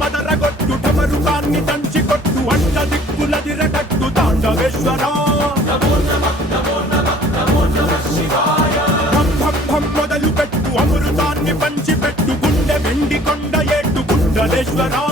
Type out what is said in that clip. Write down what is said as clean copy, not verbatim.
మదరగొట్టు ఠమరుకాన్ని దంచి కొట్టు అంట దిక్కులదిరగట్టు తాండవేశ్వరా మొదలు పెట్టు అమృతాన్ని పంచి పెట్టు గుండె వెండి కొండ ఏట్టు కుండలేశ్వరా